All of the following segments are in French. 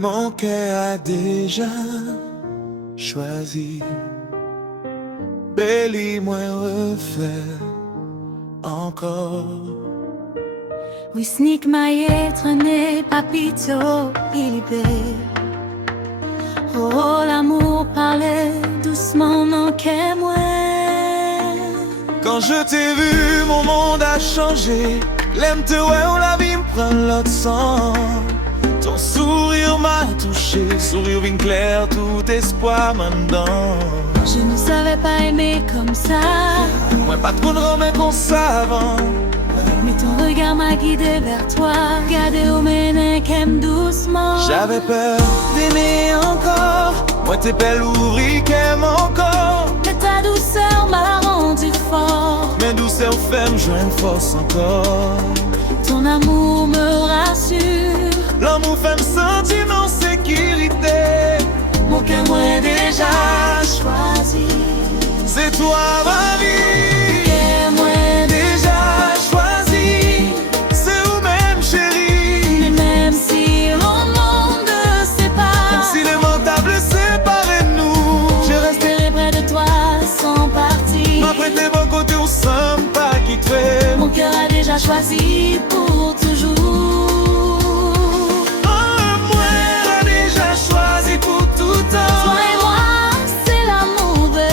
Mon cœur a déjà choisi. Béli moi refaire encore. Oui, sneak maille traîné papito ibé. Oh, l'amour parlait doucement non qu'est moi. Quand je t'ai vu, mon monde a changé. L'aime te ouais, ou la vie me prend l'autre sang. Ton sourire m'a touché, sourire bien clair, tout espoir maintenant. Je ne savais pas aimer comme ça. Moi pas trop de remède qu'on savant. Mais ton regard m'a guidé vers toi. Regardez au ménec, aime doucement. J'avais peur d'aimer encore. Moi t'es belle ouvrier qu'aime encore. Mais ta douceur m'a rendu fort. Mes douceurs fait me joindre force encore. Ton amour me rassure. L'amour fait me sentir en sécurité. Mon cœur moi déjà choisi. C'est toi ma vie. Que moi Déjà choisi. C'est vous-même chérie. mais même si mon monde sépare, Même si les montables séparent nous, je resterai près de toi sans partir. après tes bons côtés on s'aime pas quitter. Mon cœur a déjà choisi pour toujours. Toi et moi, c'est l'amour vrai.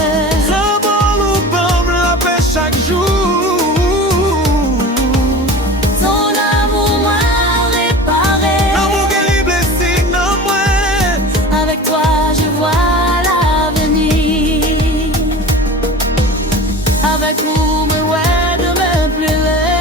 Ton amour m'a réparé. Avec toi, je vois l'avenir. Avec vous, me ouais de me pleurer.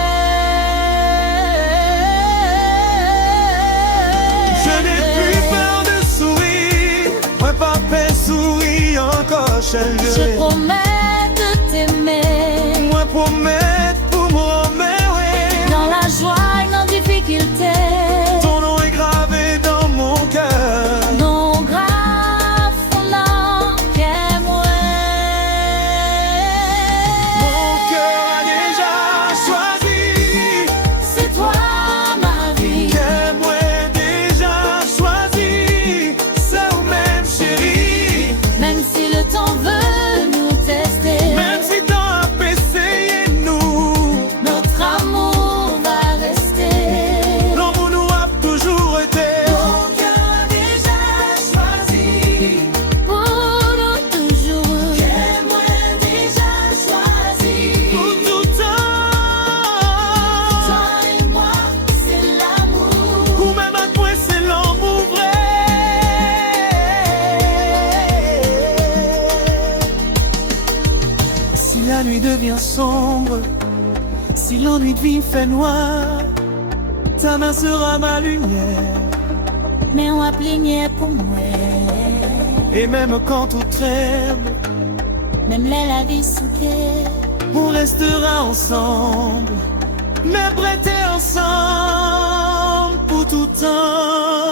Je n'ai plus peur de sourire. Moi papa souris encore chaque Je jour. promets de t'aimer. Moi promets pour moi mais ouais. Dans la joie et dans la difficulté. Ton nom est gravé dans mon cœur. Non grave, non, qu'aime-moi. Mon cœur a déjà choisi. C'est toi ma vie. Que moi déjà choisi. C'est vous-même chérie. Même si le temps veut nous tester, Même si t'en as essayé nous, notre amour va rester. l'amour nous a toujours été. Mon cœur a déjà choisi pour nous toujours. Qu'aime-moi déjà choisi Pour tout temps. toi et moi, c'est l'amour. Ou même à toi c'est l'amour vrai. Si la nuit devient sombre, si l'ennui de vie fait noir, ta main sera ma lumière. Mais on va plier pour moi. Et même quand tout tremble, Même la vie sous terre. on restera ensemble, mais prêtés ensemble pour tout temps.